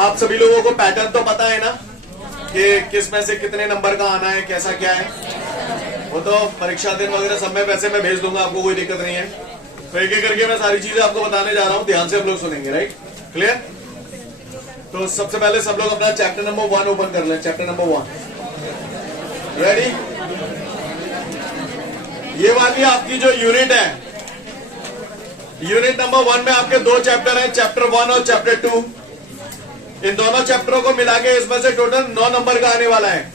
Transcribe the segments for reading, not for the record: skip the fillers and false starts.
आप सभी लोगों को पैटर्न तो पता है ना कि किस में से कितने नंबर का आना है, कैसा क्या है। वो तो परीक्षा दिन वगैरह सब में वैसे मैं भेज दूंगा, आपको कोई दिक्कत नहीं है। तो एक एक करके मैं सारी चीजें आपको बताने जा रहा हूँ, ध्यान से हम लोग सुनेंगे। Right, clear? तो सबसे पहले सब लोग अपना चैप्टर नंबर 1 ओपन कर लें। Chapter number 1 ready? ये वाली आपकी जो यूनिट है, यूनिट नंबर 1 में आपके 2 चैप्टर हैं, चैप्टर 1 और चैप्टर 2। इन दोनों चैप्टरों को मिला के इसमें से टोटल 9 नंबर का आने वाला है।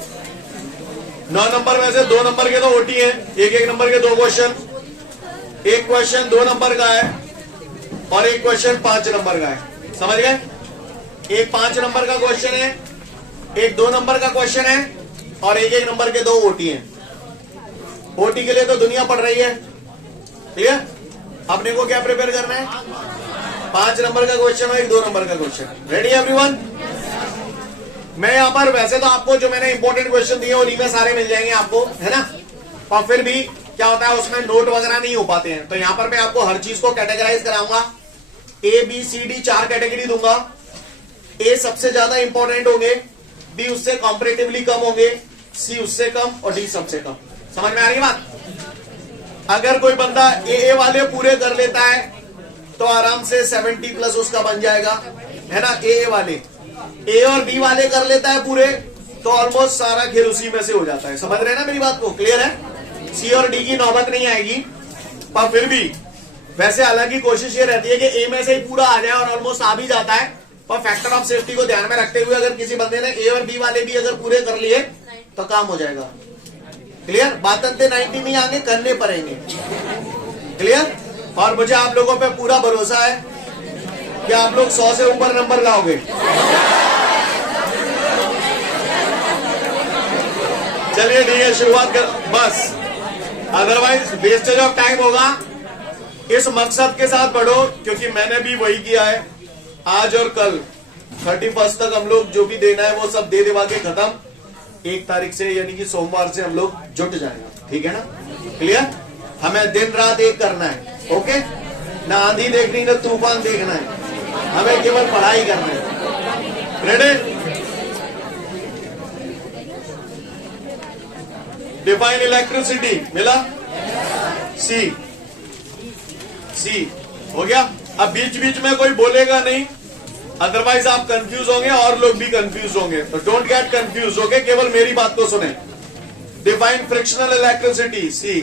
9 नंबर में से 2 नंबर के तो ओटी है, एक नंबर के 2 क्वेश्चन। एक क्वेश्चन 2 नंबर का है और एक क्वेश्चन 5 नंबर का है। समझ गए? एक 5 नंबर का क्वेश्चन है, एक 2 नंबर का क्वेश्चन है और एक नंबर के 2 ओटी हैं। ओटी के लिए तो दुनिया पढ़ रही है। क्लियर? अपने को क्या प्रिपेयर करना है? 5 नंबर का क्वेश्चन और एक 2 नंबर का क्वेश्चन। Ready everyone? मैं यहाँ पर वैसे तो आपको जो मैंने इंपॉर्टेंट क्वेश्चन दिए उन्हीं में सारे मिल जाएंगे आपको, है ना? और फिर भी क्या होता है, उसमें नोट वगैरह नहीं हो पाते हैं। तो यहाँ पर मैं आपको हर चीज को कैटेगराइज कराऊंगा। ABCD 4 कैटेगरी दूंगा। A सबसे ज्यादा इंपॉर्टेंट होंगे, B उससे कॉम्परेटिवली कम होंगे, C उससे कम और D सबसे कम। समझ में आ रही है बात? अगर कोई बंदा AA वाले पूरे कर लेता है तो आराम से 70+ उसका बन जाएगा, है ना? AA वाले A और B वाले कर लेता है पूरे तो ऑलमोस्ट सारा खेल उसी में से हो जाता है। समझ रहे हैं ना मेरी बात को? क्लियर है? C और D की नौबत नहीं आएगी। पर फिर भी वैसे हालांकि कोशिश ये रहती है कि A में से ही पूरा आ जाए और ऑलमोस्ट आ भी जाता है। पर फैक्टर ऑफ सेफ्टी को ध्यान में रखते हुए अगर किसी बंदे ने A और B वाले भी अगर पूरे कर लिए तो काम हो जाएगा। क्लियर? बातन ते 90 नहीं आगे करने पड़ेंगे। क्लियर? और मुझे आप लोगों पे पूरा भरोसा है कि आप लोग 100 से ऊपर नंबर लाओगे। चलिए ठीक है, शुरुआत कर बस, अदरवाइज वेस्टेज ऑफ टाइम होगा। इस मकसद के साथ पढ़ो, क्योंकि मैंने भी वही किया है। आज और कल 31 तक हम लोग जो भी देना है वो सब दे देवा के खत्म। 1 तारीख से यानी कि सोमवार से हम लोग जुट जाएंगे। ठीक है ना? क्लियर? हमें दिन रात एक करना है। ओके? ना आंधी देखनी ना तूफान देखना है, हमें केवल पढ़ाई करना है। रेडी? डिफाइन इलेक्ट्रिसिटी मिला? सी हो गया। अब बीच बीच में कोई बोलेगा नहीं, अदरवाइज आप कंफ्यूज होंगे और लोग भी कंफ्यूज होंगे। तो डोंट गेट कंफ्यूज, ओके? केवल मेरी बात को सुने। Define frictional electricity C,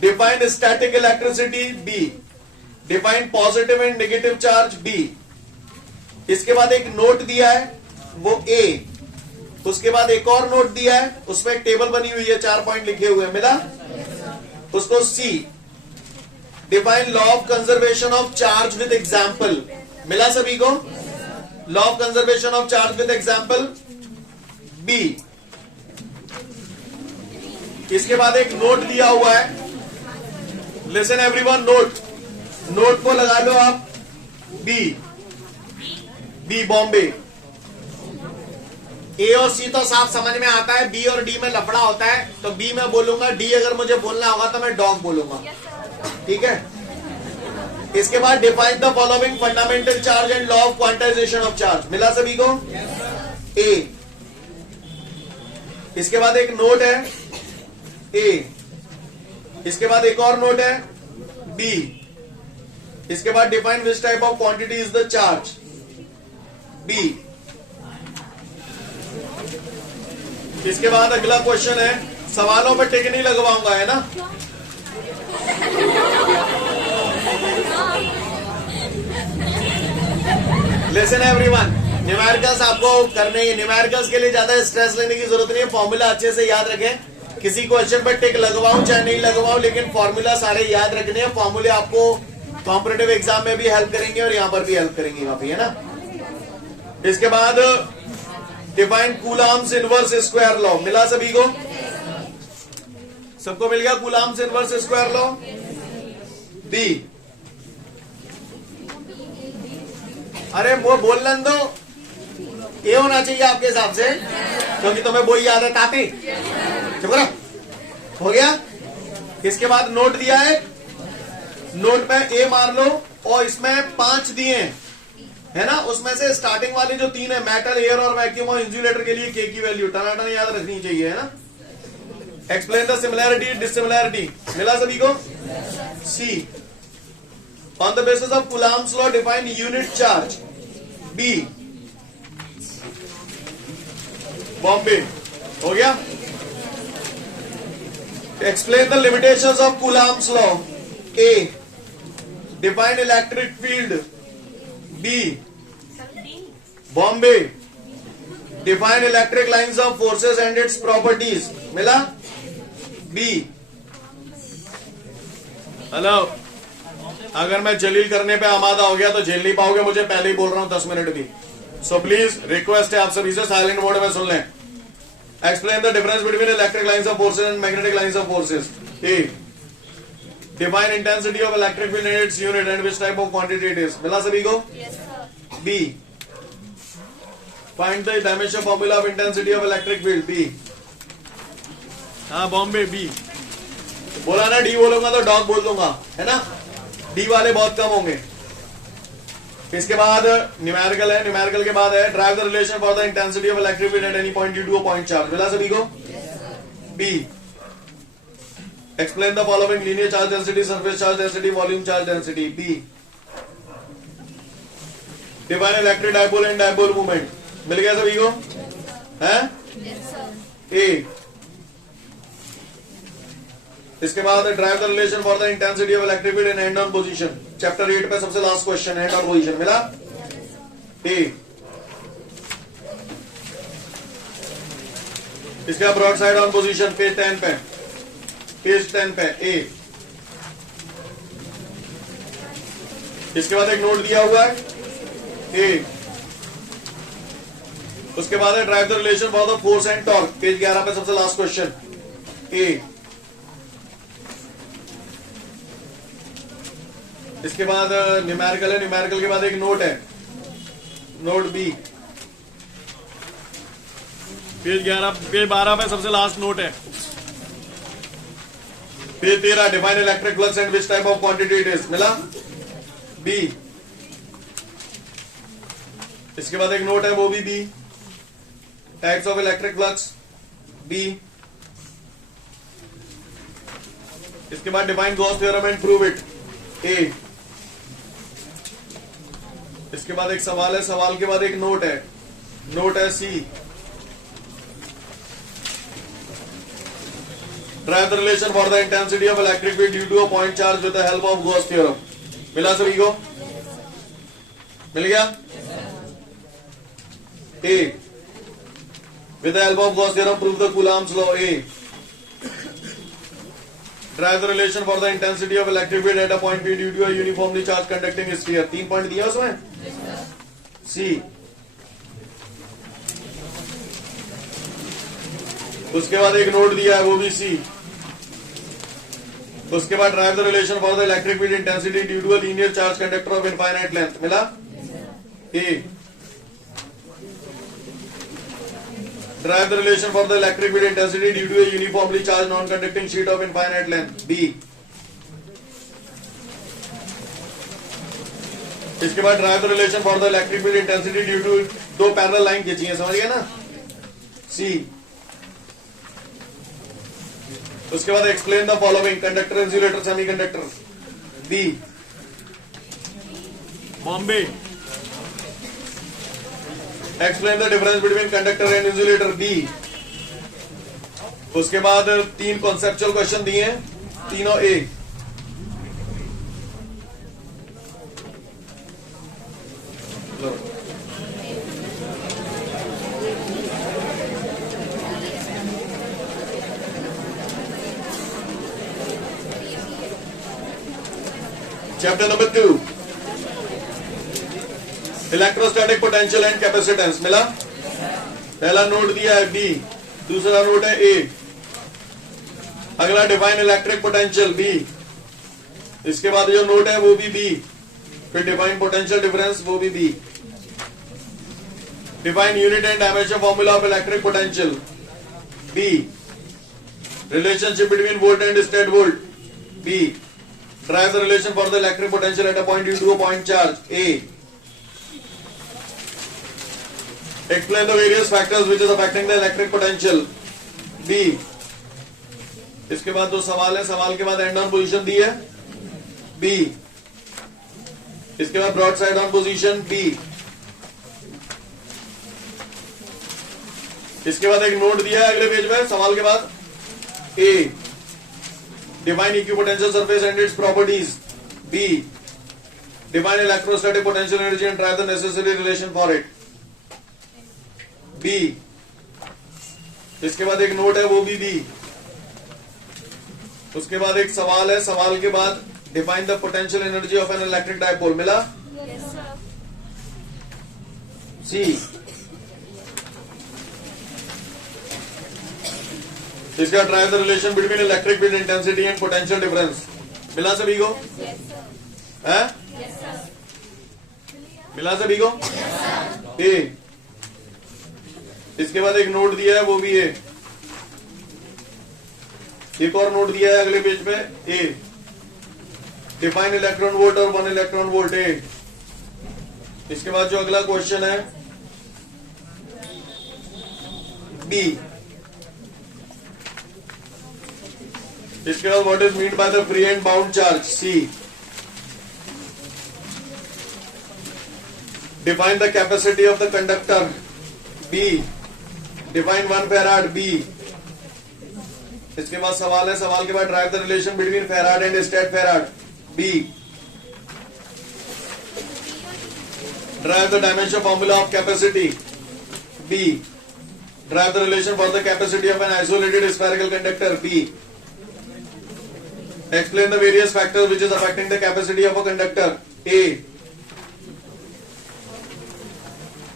define static electricity B, define positive and negative charge B. इसके बाद एक नोट दिया है वो ए, उसके बाद एक और नोट दिया है, उसमें एक टेबल बनी हुई है, 4 पॉइंट लिखे हुए, मिला? उसको C. Define law of conservation of charge with example, मिला सभी को? Law of conservation of charge with example B. इसके बाद एक नोट दिया हुआ है, लिसन एवरीवन, नोट को लगा लो आप बी बॉम्बे। ए और सी तो साफ समझ में आता है, बी और डी में लफड़ा होता है। तो बी में बोलूंगा, डी अगर मुझे बोलना होगा तो मैं डॉग बोलूंगा। ठीक है? इसके बाद define the following fundamental charge and law of quantization of charge, मिला सभी को? ए। इसके बाद एक नोट है ए, इसके बाद एक और नोट है बी। इसके बाद define which type of quantity is the charge B. इसके बाद अगला क्वेश्चन है, सवालों पर टिक नहीं लगवाऊंगा, है ना? लिसन एवरीवन, न्यूमेरिकल्स आपको करने ही, न्यूमेरिकल्स के लिए ज्यादा स्ट्रेस लेने की जरूरत नहीं है। फॉर्मूला अच्छे से याद रखें। किसी क्वेश्चन पर टिक लगवाऊं चाहे नहीं लगवाऊं, लेकिन फॉर्मूला सारे याद रखने हैं। फॉर्मूले आपको कॉम्पिटिटिव एग्जाम में भी हेल्प करेंगे और यहां पर भी हेल्प करेंगे काफी, है ना? इसके बाद define Coulomb's inverse square law, मिला सभी को? सबको मिल गया Coulomb's inverse square law B. अरे वो बोलने दो, ये होना चाहिए आपके हिसाब से, क्योंकि तुम्हें वो याद है ताते। चुप करो, हो गया? इसके बाद नोट दिया है, नोट में ए मार लो और इसमें 5 दिए, है ना, उसमें से स्टार्टिंग वाले जो तीन है, मेटल, एयर और वैक्यूम और इंसुलेटर के लिए के की वैल्यू टनाटन याद रखनी चाहिए, है ना। एक्सप्लेन द सिमिलैरिटी डिसिमिलैरिटी, मिला सभी को। C, on the basis of Coulomb's law define unit charge. B, Bombay, हो गया। Explain the limitations of Coulomb's law. A, define electric field. B, Bombay, define electric lines of forces and its properties, मिला। B, hello, अगर मैं जलील करने पे आमादा हो गया तो झेल नहीं पाओगे मुझे, पहले ही बोल रहा हूं 10 मिनट भी। सो प्लीज रिक्वेस्ट है आप सभी से साइलेंट मोड में सुन लें। Explain the difference between electric lines of forces and magnetic lines of forces. A, define intensity of electric field in its unit and which type of quantity it is, मिला सभी को। B, find the dimension formula of intensity of electric field. B, हाँ Bombay. B बोला ना, D बोलूंगा तो dog बोल दूंगा, है ना। डी वाले बहुत कम होंगे। इसके बाद न्यूमेरिकल है, न्यूमेरिकल के बाद है derive the relation for the intensity of electric field at any point due to a point charge, मिला सभी को। B, explain the following linear charge density, surface charge density, volume charge density. B, define electric dipole and dipole movement, मिल गया सभी को, है। A, इसके बाद derive the relation for the intensity of electric field in and on position, chapter 8 पे सबसे last question, and on position, मिला। ए, इसके बाद broad side on position, page 10 पे, पेज 10 पे। ए, इसके बाद एक नोट दिया हुआ है। ए, उसके बाद है derive the relation for the force and torque, page 11 पे सबसे लास्ट क्वेश्चन। ए, इसके बाद न्यूमेरिकल है, न्यूमेरिकल के बाद एक नोट है, नोट बी, पेज 11, पेज 12 पे सबसे लास्ट नोट है। Page 13, define electric flux and which type of quantity it is, मिला। बी, इसके बाद एक नोट है, वो भी B, types of electric flux. B, इसके बाद define Gauss theorem and prove it. A, इसके बाद एक सवाल है, सवाल के बाद एक नोट है, नोट है C, derive the relation for the intensity of electric field due to a point charge with the help of Gauss theorem, मिला सभी को, मिल गया। A, with the help of Gauss theorem prove the Coulomb's law. A, derive the relation for the intensity of electric field at a point P due to a uniformly charge conducting sphere, 3 point दिया उसमें। सी, उसके बाद एक note दिया है, वो भी C. उसके बाद derive the relation for the electric field intensity due to a linear charge conductor of infinite length, मिला। A, derive the relation for the electric field intensity due to a uniformly charge non conducting sheet of infinite length. B, इसके बाद derive the relation for the electric field intensity due to, दो parallel line खींची है, समझ गया ना। C, उसके बाद explain the following, conductor, insulator, semiconductor. B, Bombay, explain the difference between conductor and insulator. B, उसके बाद 3 कॉन्सेप्चुअल क्वेश्चन दिए हैं, तीनों A. Chapter number 2, electrostatic potential and capacitance, मिला। पहला नोट दिया है बी, दूसरा नोट है ए। अगला डिफाइन इलेक्ट्रिक पोटेंशियल, बी। इसके बाद जो नोट है वो भी बी, फिर डिफाइन पोटेंशियल डिफरेंस, वो भी B. Define unit and dimension formula of electric potential, B. Relationship between volt and state volt, B. Drive the relation for the electric potential at a point due to a point charge, A. Explain the various factors which is affecting the electric potential. B. इसके बाद दो सवाल है, सवाल के बाद and on position दी है B. इसके बाद broad side on position B. इसके बाद एक नोट दिया है अगले पेज में सवाल के बाद A. Define equipotential surface and its properties. B. Define electrostatic potential energy and try the necessary relation for it. B. इसके बाद एक नोट है वो भी B. उसके बाद एक सवाल है, सवाल के बाद define the potential energy of an electric dipole. मिला? Yes, sir. C. इसका try the relation between electric field intensity and potential difference. मिला सभी को? Yes, sir. है? Yes, sir. मिला सभी को? A. इसके बाद एक नोट दिया है वो भी A. एक और नोट दिया है अगले पेज पे A. डिफाइन इलेक्ट्रॉन वोल्ट और 1 इलेक्ट्रॉन वोल्ट A. इसके बाद जो अगला क्वेश्चन है B. इसके बाद what is mean by the free and bound charge. C. Define the capacity of the conductor. B. Define 1 farad. B. इसके बाद सवाल है, सवाल के बाद derive the relation between farad and state farad. B. Drive the dimension formula of capacity. B. Drive the relation for the capacity of an isolated spherical conductor. B. Explain the various factors which is affecting the capacity of a conductor. A.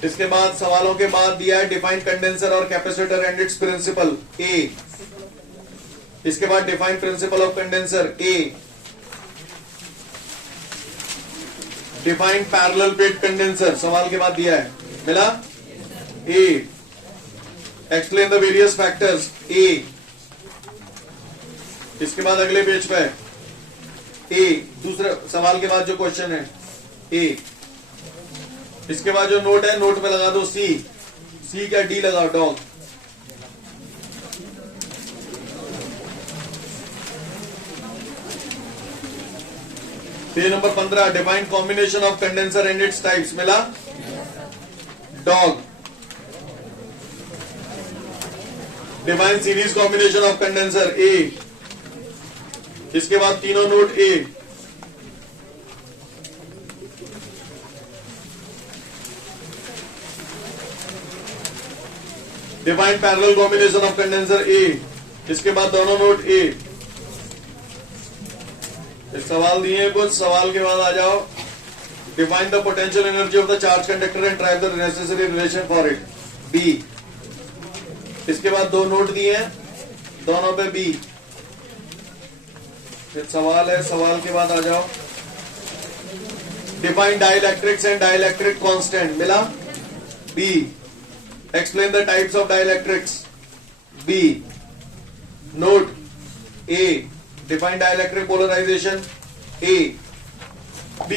इसके बाद सवालों के बाद दिया है define condenser और capacitor and its principle. A. इसके बाद define principle of condenser. A. Define parallel plate condenser सवाल के बाद दिया है. मिला? A. Explain the various factors. A. इसके बाद अगले पेज पे A. दूसरे सवाल के बाद जो क्वेश्चन है A. इसके बाद जो नोट है नोट में लगा दो C. C क्या D लगाओ dog. Page number 15 define combination of condenser and its types. मिला? Dog. Define series combination of condenser. A. इसके बाद तीनों note A. Define parallel combination of condenser. A. इसके बाद दोनों नोट A. सवाल दिए कुछ, सवाल के बाद आ जाओ. Define the potential energy of the charge conductor and derive the necessary relation for it. B. इसके बाद दो नोट दिए हैं दोनों पे B. फिर सवाल है, सवाल के बाद आ जाओ. Define dielectrics and dielectric constant. मिला? B. Explain the types of dielectrics. B. Note A. Define dielectric polarization. A. B.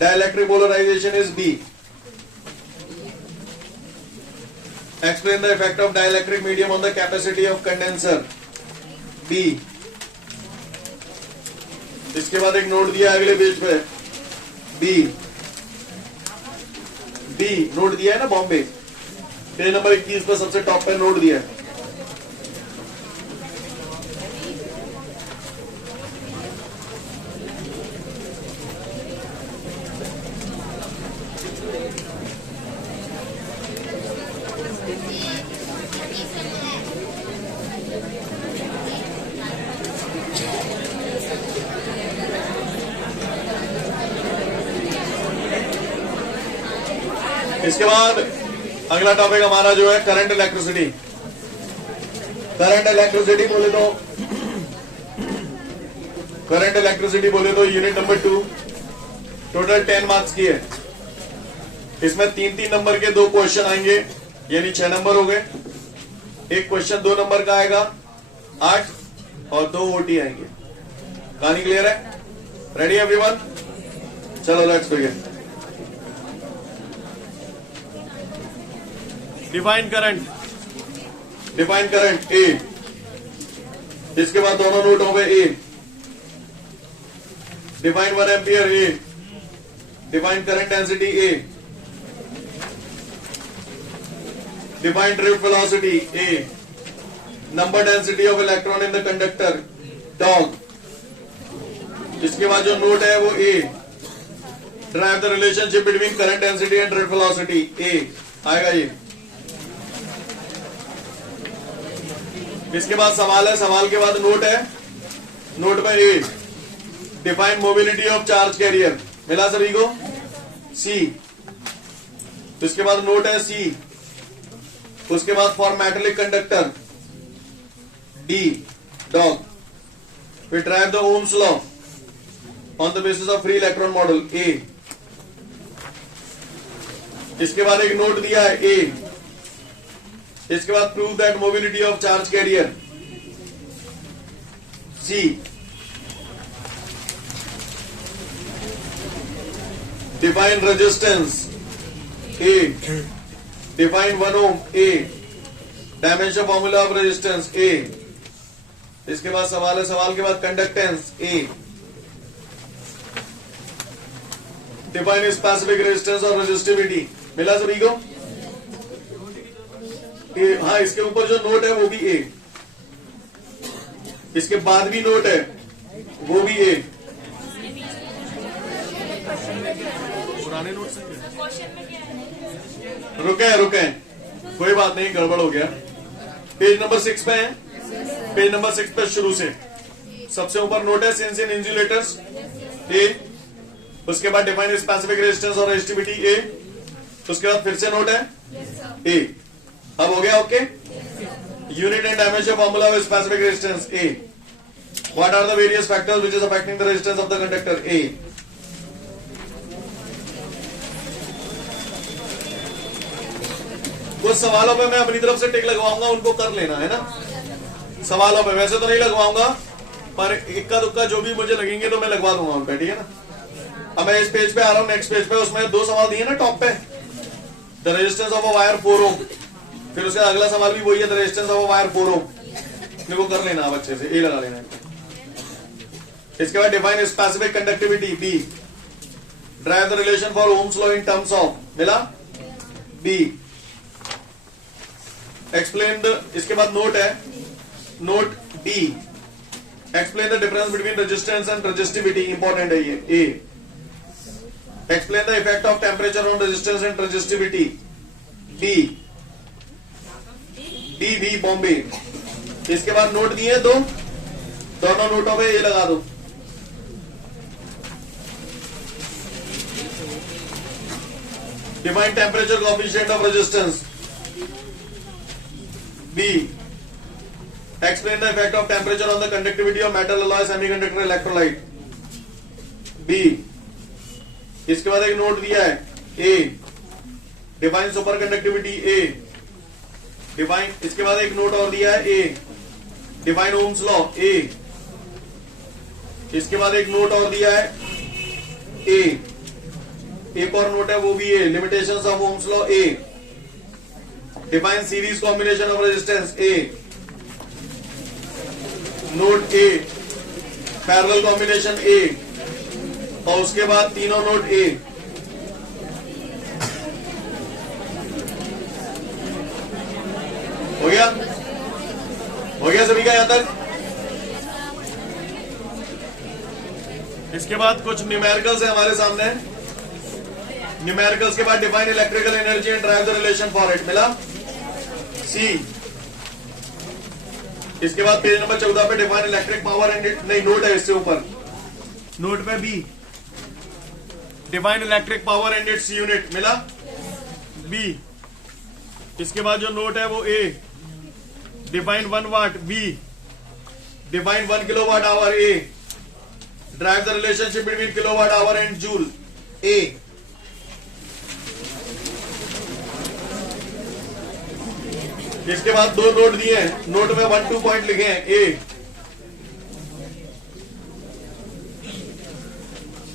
Dielectric polarization is B. Explain the effect of dielectric medium on the capacity of condenser. B. इसके बाद एक note दिया अगले page पे B. B note दिया है ना Bombay. Page number 21 पर सबसे टॉप पे नोट दिया है. इसके बाद अगला टॉपिक हमारा जो है करंट इलेक्ट्रिसिटी. करंट इलेक्ट्रिसिटी बोले तो यूनिट नंबर 2 टोटल 10 मार्क्स की है. इसमें 3-3 नंबर के 2 क्वेश्चन आएंगे यानी 6 नंबर हो गए. एक क्वेश्चन 2 नंबर का आएगा 8 और 2 ओटी आएंगे. कहानी क्लियर है? Ready everyone? चलो let's begin. Define current A, इसके बाद दोनों नोट हो गए A, define 1 ampere A, define current density A, define drift velocity A, number density of electron in the conductor dog, इसके बाद जो नोट है वो A, derive the relationship between current density and drift velocity A आएगा ये। इसके बाद सवाल है, सवाल के बाद नोट है, नोट में A, define mobility of charge carrier, मिला सभी को सी, इसके बाद नोट है सी, उसके बाद for metallic conductor D dog, फिर derive the Ohm's law on the basis of free electron model A, इसके बाद एक नोट दिया है ए, इसके बाद prove that mobility of charge carrier C, define resistance A, define 1 ohm A, dimension formula of resistance A, इसके बाद सवाल है, सवाल के बाद conductance A, define specific resistance और रेजिस्टिविटी, मिला सभी को ए, हाँ इसके ऊपर जो नोट है वो भी ए, इसके बाद भी नोट है वो भी ए, पुराने नोट से रुके कोई बात नहीं, गड़बड़ हो गया। पेज नंबर 6 पे है, पेज नंबर 6 पे शुरू से सबसे ऊपर नोट है सिंस इन इंसुलेटर्स ए, उसके बाद डिफाइन स्पेसिफिक रेजिस्टेंस और रेजिस्टिविटी ए, उसके बाद फिर से नोट है ए। अब हो गया okay. Unit and dimension formula of specific resistance A, what are the various factors which is affecting the resistance of the conductor A. कुछ सवालों पे मैं अपनी तरफ से टिक लगवाऊंगा, उनको कर लेना है ना सवालों पे, वैसे तो नहीं लगवाऊंगा पर इक्का दुक्का जो भी मुझे लगेंगे तो मैं लगवा दूंगा उनका, ठीक है ना। अब मैं इस पेज पे आ रहा हूँ, नेक्स्ट पेज पे, उसमें 2 सवाल दिए ना टॉप पे, the resistance of a wire 4 ओम, फिर उसका अगला सवाल भी वही है, the resistance of a wire 4 ओम, मेरे को कर लेना अब अच्छे से, ए लगा लेना। इसके बाद define specific conductivity B, drive the relation for Ohm's law in terms of, मिला बी, एक्सप्लेन द, इसके बाद नोट है note D, explain the difference between resistance and resistivity, important है ये A, explain the effect of temperature on resistance and resistivity B, D B Bombay. इसके बाद note दिए दो, दोनों नोटों पे ये लगा दो, define temperature coefficient of resistance B, explain the effect of temperature on the conductivity of metal alloy semiconductor electrolyte B। इसके बाद एक नोट दिया है A, define super conductivity A, define, इसके बाद एक नोट और दिया है A, define ohms law A, इसके बाद एक नोट और दिया है A, एक और नोट है वो भी A, limitations of Ohm's law A, define series combination of resistance A, note A, parallel combination A, और उसके बाद तीनों नोट ए। हो गया सभी का यहां तक। इसके बाद कुछ न्यूमेरिकल्स है हमारे सामने, न्यूमेरिकल्स के बाद define electrical energy and derive the relation for it, मिला सी। इसके बाद पेज नंबर 14 पे define electric power and it, नहीं नोट है इससे ऊपर, नोट पे B, define electric power and its unit, मिला बी। इसके बाद जो नोट है वो A, define 1 watt B, define 1 kilowatt hour A, derive the relationship between kilowatt hour and joule A. इसके बाद 2 नोट दिए हैं, नोट में 1-2 पॉइंट लिखे हैं A,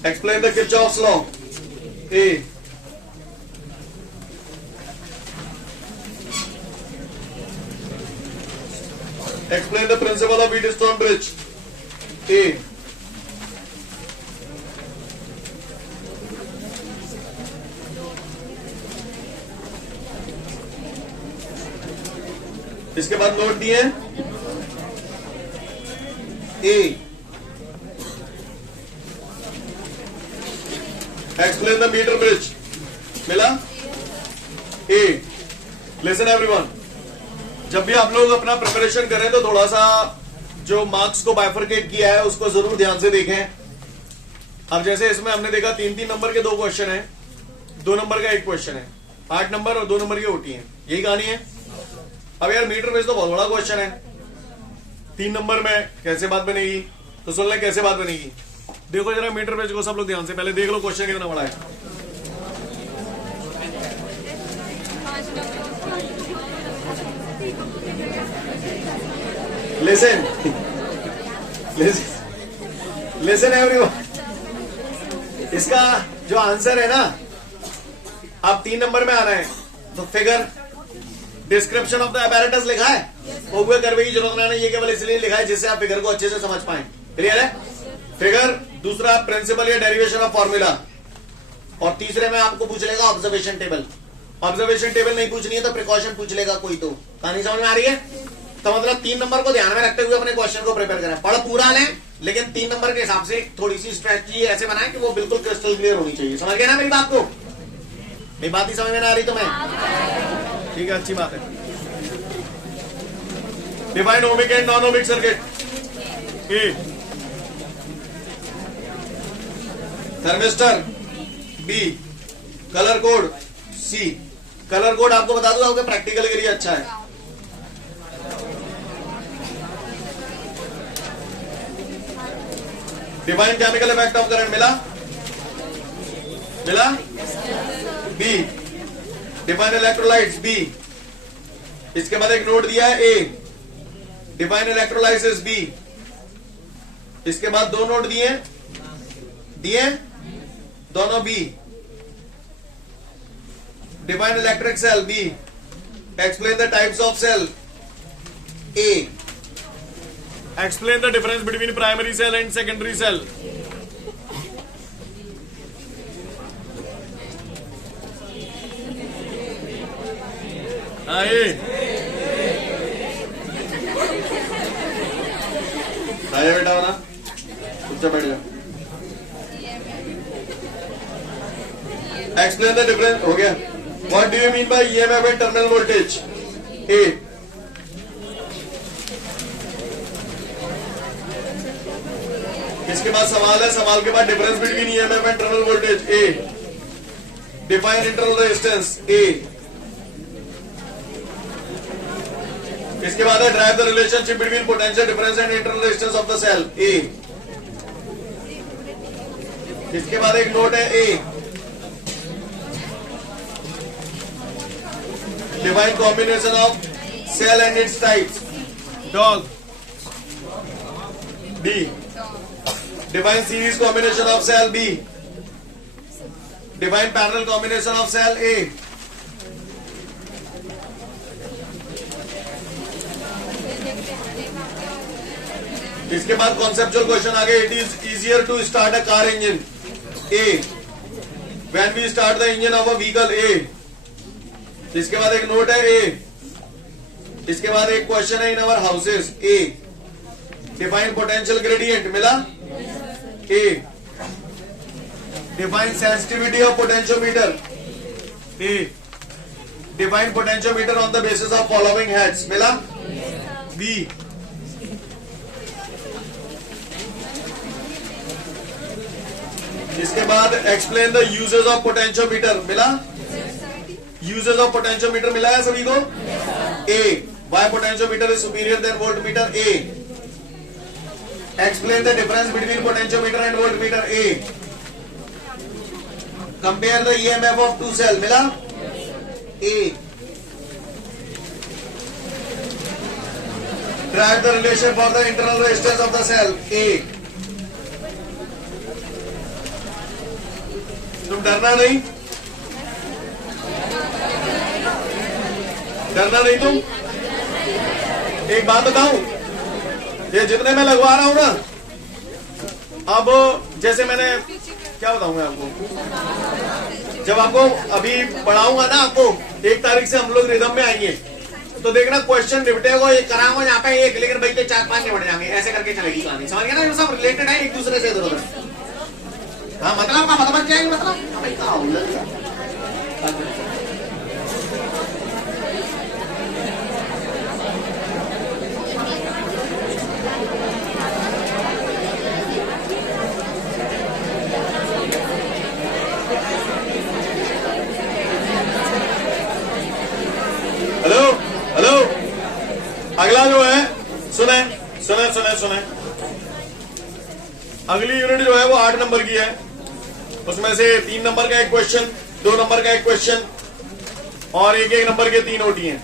explain the Kirchhoff's law A, Explain the principle of Wheatstone bridge. A. इसके बाद note दिए A. Explain the meter bridge. मिला ए. लिसन एवरीवन, जब भी आप लोग अपना प्रिपरेशन करें तो थोड़ा सा जो मार्क्स को बाइफरकेट किया है उसको जरूर ध्यान से देखें. अब जैसे इसमें हमने देखा 3-3 नंबर के 2 क्वेश्चन है, 2 नंबर का 1 क्वेश्चन है, 8 नंबर और 2 नंबर की ओटी है. यही कहानी है. अब यार मीटर बेस तो बहुत बड़ा क्वेश्चन है. 3 नंबर में कैसे बात बनेगी, तो सुन ले कैसे बात बनेगी. देखो जरा मीटर बेस को सब लोग ध्यान से, पहले देख लो क्वेश्चन कितना बड़ा है. लिसन लिसन एवरीवन, इसका जो आंसर है ना, आप 3 नंबर में आना है तो figure description of the apparatus लिखा है, वो करने की जरूरत नहीं है. ये केवल इसलिए लिखा है जिससे आप फिगर को अच्छे से समझ पाए. क्लियर है. फिगर, दूसरा प्रिंसिपल या डेरिवेशन ऑफ फॉर्मूला, और तीसरे में आपको पूछ लेगा ऑब्जर्वेशन टेबल. ऑब्जर्वेशन टेबल नहीं पूछनी है तो प्रिकॉशन पूछ लेगा कोई. तो कहानी समझ में आ रही है. तो मतलब 3 नंबर को ध्यान में रखते हुए अपने क्वेश्चन को प्रिपेयर करें. पढ़ पूरा लें, लेकिन 3 नंबर के हिसाब से थोड़ी सी स्ट्रेटजी ऐसे बनाए कि वो बिल्कुल क्रिस्टल क्लियर होनी चाहिए. समझ गए ना मेरी बात को. मेरी बात ही समझ में ना आ रही तो मैं, ठीक है, अच्छी बात है. Define ohmic and non ohmic circuit. A. Thermistor. B. Colour code. C. Colour code आपको बता दूं, आपके प्रैक्टिकल के लिए अच्छा है. Define chemical effect of current. मिला मिला. बी. Define electrolytes. बी. इसके बाद एक नोट दिया है ए. Define electrolysis. बी. इसके बाद 2 नोट दिए दोनों B. Define electric cell. B. Explain the types of cell. A. Explain the difference between primary cell and secondary cell. आए बेटा हो ना, चुपचाप बैठ जाओ. Explain the difference. हो गया. What do you mean by EMF and terminal voltage. A. इसके बाद सवाल है, सवाल के बाद difference between EMF and terminal voltage. A. Define internal resistance. A. इसके बाद है derive the relationship between potential difference and internal resistance of the cell. A. इसके बाद एक नोट है A. Define combination of cell and its types. Dog. D. Define series combination of cell. B. Define parallel combination of cell. A. इसके बाद conceptual question आ गए. It is easier to start a car engine. A. When we start the engine of a vehicle. A. इसके बाद एक note है A. इसके बाद एक क्वेश्चन है in our houses. A. Define potential gradient. मिला. A. Define sensitivity of potentiometer. A. Define potentiometer on the basis of following heads. मिला. बी. इसके बाद explain the uses of potentiometer. मिला. यूजेस ऑफ पोटेंशियोमीटर मिला है सभी को. A. Why potentiometer is superior than voltmeter. A. Explain the difference between potentiometer and voltmeter. A. Compare the EMF of 2 cell. मिला. A. Derive the relation for the internal resistance of the cell. A. तुम डरना नहीं, डरना नहीं. तुम एक बात बताऊं, ये जितने मैं लगवा रहा हूं ना, अब जैसे मैंने क्या बताऊं मैं आपको, जब आपको अभी पढ़ाऊंगा ना, आपको 1 तारीख से हम लोग रिदम में आएंगे, तो देखना क्वेश्चन निपटेगा, ये कराऊंगा यहाँ पे एक, लेकिन भाई के 4-5 निपट जाएंगे, ऐसे करके चलेगी कहानी। समझ गया ना, ये सब रिलेटेड है एक दूसरे से इधर उधर। हाँ मतलब का मतलब क्या है, मतलब भाई क्या होगा। हेलो हेलो, अगला जो है, सुने सुने सुने सुने, अगली यूनिट जो है वो 8 नंबर की है। उसमें से 3 नंबर का एक क्वेश्चन, 2 नंबर का एक क्वेश्चन और 1-1 नंबर के 3 ओटी हैं।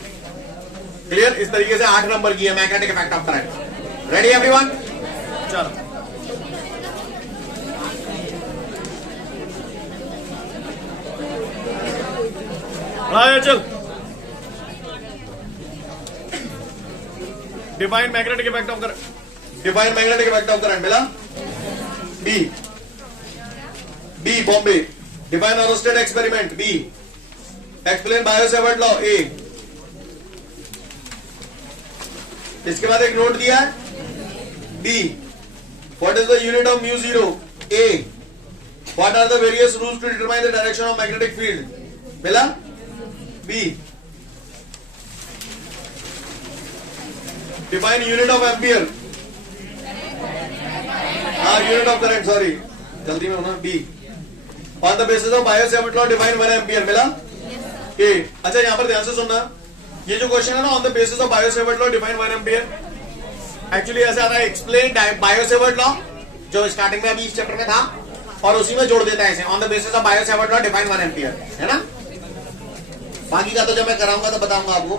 क्लियर? इस तरीके से 8 नंबर की है magnetic effect of current. Ready everyone? चलो हाँ चल, define magnetic effect of current, define magnetic effect of current मिला। B, B Bombay, define Oersted experiment. B, explain Biot Savart law. A, इसके बाद एक नोट दिया है। B, what is the unit of mu zero. A, what are the various rules to determine the direction of magnetic field. मिला। B, define unit of ampere. हाँ unit of current, sorry जल्दी में होना। B, on the basis of Biot Savart law define 1 ampere. मिला। A, अच्छा यहां पर ध्यान से सुनना, ये जो क्वेश्चन है ना, on the basis of Biot Savart law define 1 ampere, actually ऐसे आ रहा है, एक्सप्लेन बायो-सेवर्ट लॉ जो स्टार्टिंग में अभी इस चैप्टर में था, और उसी में जोड़ देता है ऐसे, on the basis of Biot Savart law define 1 ampere, है ना। बाकी का तो जब मैं कराऊंगा तो बताऊंगा आपको,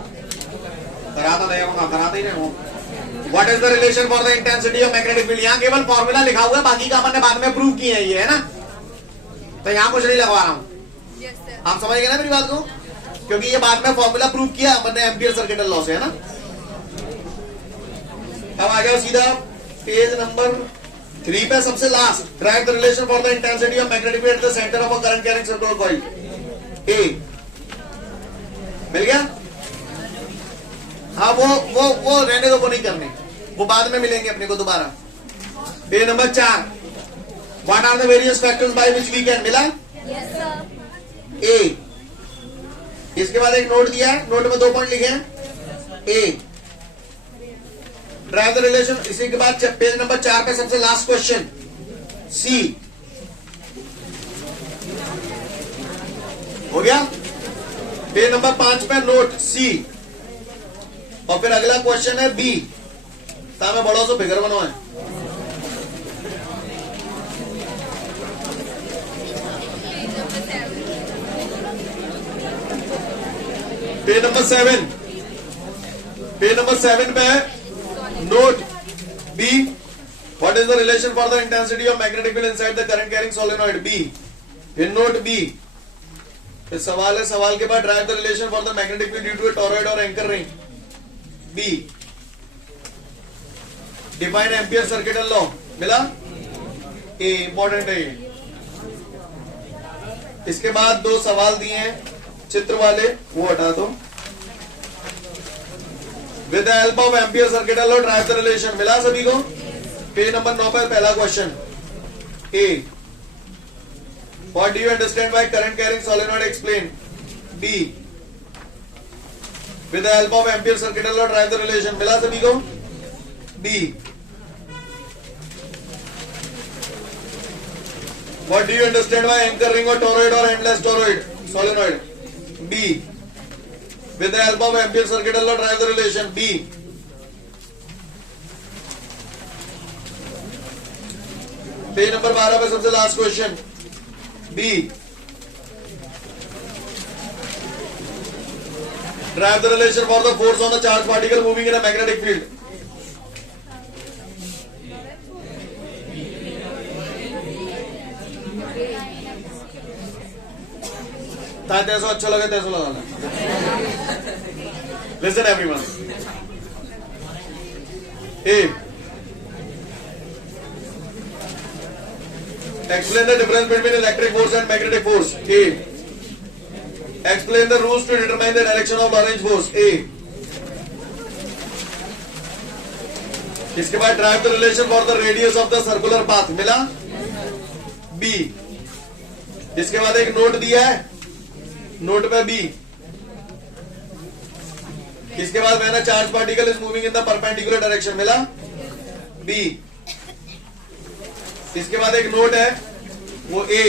कराता रहेगा, कराता ही नहीं। What is the relation for the intensity of magnetic field, यहाँ केवल फॉर्मूला लिखा हुआ है, बाकी का मैंने बाद में प्रूव किया है, ये है ना, तो यहाँ कुछ नहीं लगवा रहा हूँ। आप समझ गए ना मेरी बात को, क्योंकि ये बाद में फॉर्मूला प्रूव किया मैंने एम्पियर सर्किटल लॉ से, है ना। अब आ जाओ सीधा पेज नंबर 3 पे, सबसे last, derive the relation for the intensity of magnetic field at the centre of a current carrying circular coil. A, मिल गया। हाँ वो रहने दो, वो नहीं करने, वो बाद में मिलेंगे अपने को दोबारा। Page number 4, what are the various factors by which we can. मिला। Yes sir. ए, इसके बाद एक नोट दिया है, नोट में 2 पॉइंट लिखे हैं। ए, ड्राइव द रिलेशन। इसी के बाद पेज नंबर 4 पे सबसे लास्ट क्वेश्चन। सी, हो गया। पेज नंबर 5 पे नोट सी, और फिर अगला क्वेश्चन है बी, तामे बड़ों से फिगर बनो है। पेज नंबर 7, पेज नंबर 7 पे है note B, what is the relation for the intensity of magnetic field inside the current carrying solenoid. B, फिर नोट बी, फिर सवाल है, सवाल के बाद derive the relation for the magnetic field due to a toroid और anchor ring. B, define ampere circuital law. मिला। A, important है ये। इसके बाद 2 सवाल दिए हैं चित्र वाले, वो हटा दो। With the help of ampere circuital law drive the relation. मिला सभी को। पेज नंबर 9 पर पहला question. A, what do you understand by current carrying solenoid, explain. B, with the help of ampere circuital law drive the relation. मिला सभी को। B, what do you understand by anchor ring और toroid और endless toroid solenoid. B, with the help of ampere circuital law drive the relation. B, page number 12 पे सबसे last question. B, drive the relation for the force on the charge particle moving in a magnetic field. तैसो अच्छा लगे तैसो लगाना। Listen everyone. A, Explain the difference between electric force and magnetic force. A. Explain the rules to determine the direction of Lorentz force. A. इसके बाद drive the relation for the radius of the circular path. मिला? B. इसके बाद एक note दिया है, note पे B. इसके बाद मैंने charge particle is moving in the perpendicular direction. मिला? B. इसके बाद एक नोट है वो A.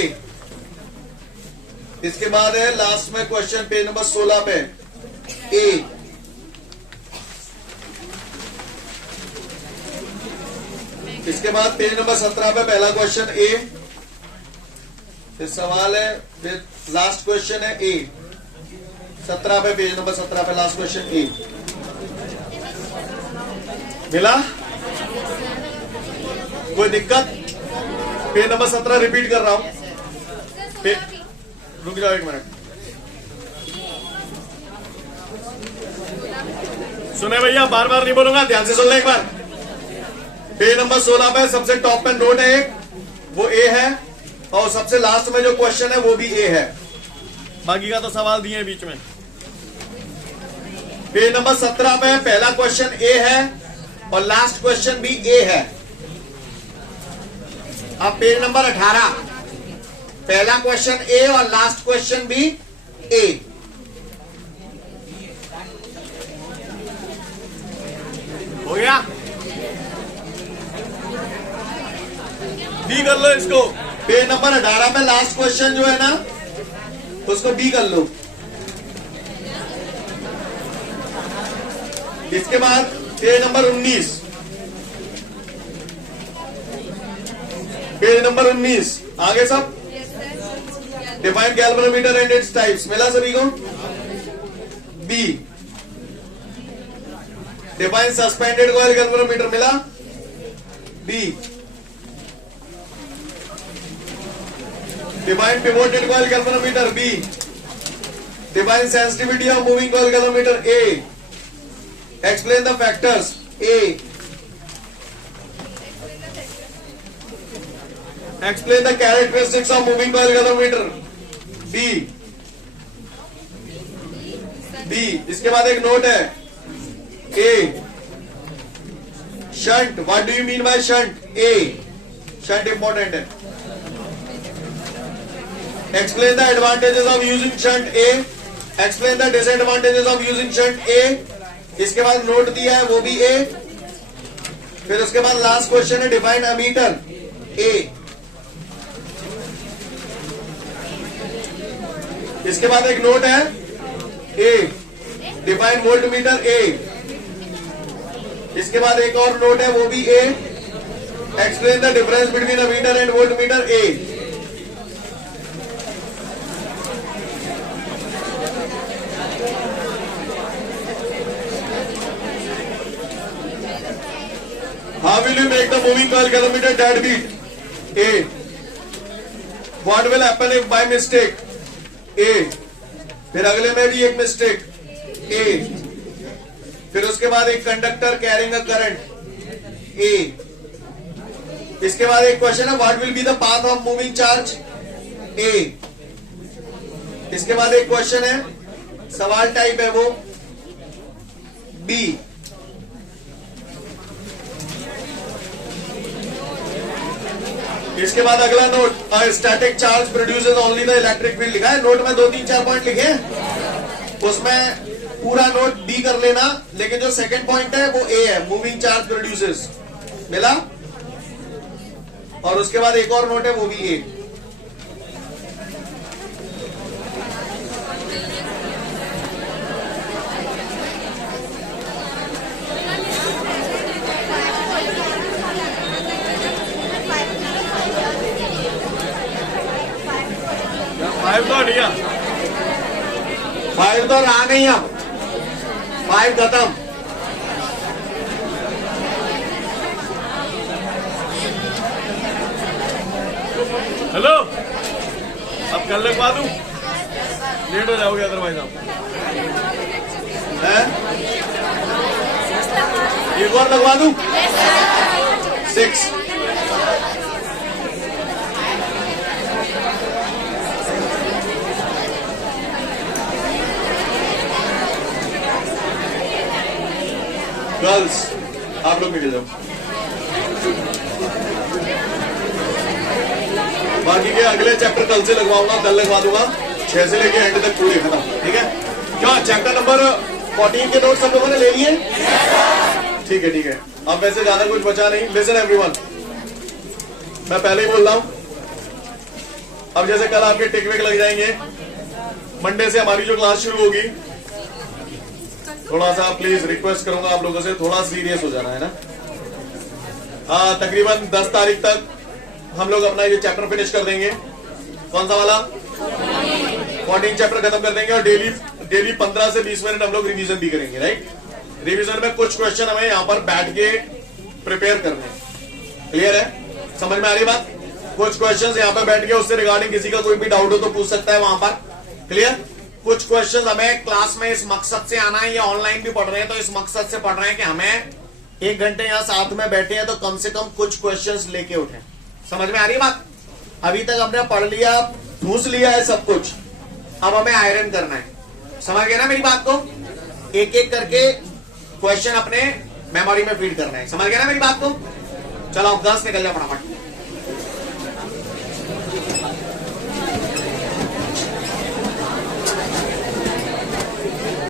इसके बाद है लास्ट में क्वेश्चन पेज नंबर 16 पे A. इसके बाद पेज नंबर 17 पे पहला क्वेश्चन A. फिर सवाल है, फिर लास्ट क्वेश्चन है A. 17 पे, पेज नंबर 17 पे लास्ट क्वेश्चन A. मिला? कोई दिक्कत? पेज नंबर 17 रिपीट कर रहा हूं. रुक जाओ एक मिनट. सुने भैया, बार बार नहीं बोलूंगा, ध्यान से सुन ले एक बार. पेज नंबर 16 पे सबसे टॉप पे नोट है एक, वो A है, और सबसे लास्ट में जो क्वेश्चन है वो भी A है. बाकी का तो सवाल दिए हैं बीच में. पेज नंबर 17 पे पहला क्वेश्चन A है और लास्ट क्वेश्चन भी A है. अब पेज नंबर 18, पहला क्वेश्चन A और लास्ट क्वेश्चन भी A. हो गया? B कर लो इसको. पेज नंबर 18 पे लास्ट क्वेश्चन जो है ना, उसको B कर लो. इसके बाद पेज नंबर 19, पेज नंबर 19 आगे सब. Define galvanometer and its types. मिला सभी को? B. Define suspended coil galvanometer. मिला? B. Define pivoted coil galvanometer. B. Define sensitivity of moving coil galvanometer. A. Explain the factors. A. Explain the characteristics of moving coil galvanometer. B. B. इसके बाद एक note है A. Shunt. What do you mean by shunt? A. Shunt important है. Explain the advantages of using shunt. A. Explain the disadvantages of using shunt. A. इसके बाद note दिया है वो भी A. फिर उसके बाद लास्ट क्वेश्चन है डिफाइन अमीटर. A. इसके बाद एक नोट है A. Define volt meter. A. इसके बाद एक और नोट है वो भी A. Explain the difference between a meter and volt meter. A. How will you make the moving coil galvanometer dead beat? A. What will happen if by mistake? A. फिर अगले में भी एक मिस्टेक. A. फिर उसके बाद एक conductor carrying a current. A. इसके बाद एक क्वेश्चन है what will be the path of moving charge. A. इसके बाद एक क्वेश्चन है, सवाल टाइप है वो B. इसके बाद अगला note, static charge produces only the electric field. लिखा है नोट में 2-3-4 पॉइंट लिखे हैं, उसमें पूरा नोट B कर लेना, लेकिन जो सेकंड पॉइंट है वो A है, मूविंग चार्ज प्रोड्यूसेस. मिला? और उसके बाद एक और नोट है वो भी A. फाइव तो लिया, 5 तो रहा नहीं, अब 5 खत्म. हेलो, अब कल लगवा दूं, लेट हो जाओगे अदरवाइज आप. एक और लगवा दूं 6. गर्ल्स आप लोग निकल जाओ, बाकी के अगले चैप्टर कल से लगवाऊंगा, कल लगवा दूंगा 6 से लेके एंड तक पूरी खत्म, ठीक है। क्या चैप्टर नंबर 14 के नोट्स सब लोगों ने ले लिए? ठीक है ठीक है। अब वैसे ज्यादा कुछ बचा नहीं। लिसन एवरीवन, मैं पहले ही बोल रहा हूं, अब जैसे कल आपके टिक विक लग जाएंगे, मंडे से हमारी जो क्लास शुरू होगी, थोड़ा सा प्लीज रिक्वेस्ट करूंगा आप लोगों से, थोड़ा सीरियस हो जाना है ना। तकरीबन 10 तारीख तक हम लोग अपना ये चैप्टर फिनिश कर देंगे। कौन सा वाला? 14 चैप्टर खत्म कर देंगे और डेली 15 से 20 मिनट हम लोग रिवीजन भी करेंगे, राइट। रिवीजन में कुछ क्वेश्चन हमें यहाँ पर बैठ के प्रिपेयर करने, क्लियर है? समझ में आ रही बात? कुछ क्वेश्चंस यहाँ पर बैठ के उससे रिगार्डिंग किसी का कोई भी डाउट हो तो पूछ सकता है वहां पर, क्लियर। कुछ क्वेश्चंस हमें क्लास में इस मकसद से आना है, या ऑनलाइन भी पढ़ रहे हैं तो इस मकसद से पढ़ रहे हैं कि हमें 1 घंटे यहाँ साथ में बैठे हैं तो कम से कम कुछ क्वेश्चंस लेके उठे। समझ में आ रही बात? अभी तक हमने पढ़ लिया, ठूस लिया है सब कुछ, अब हमें आयरन करना है। समझ गए ना मेरी बात को? एक एक करके क्वेश्चन अपने मेमोरी में फीड करना है। समझ गए ना मेरी बात को? चलो 10 निकल जाओ फटाफट।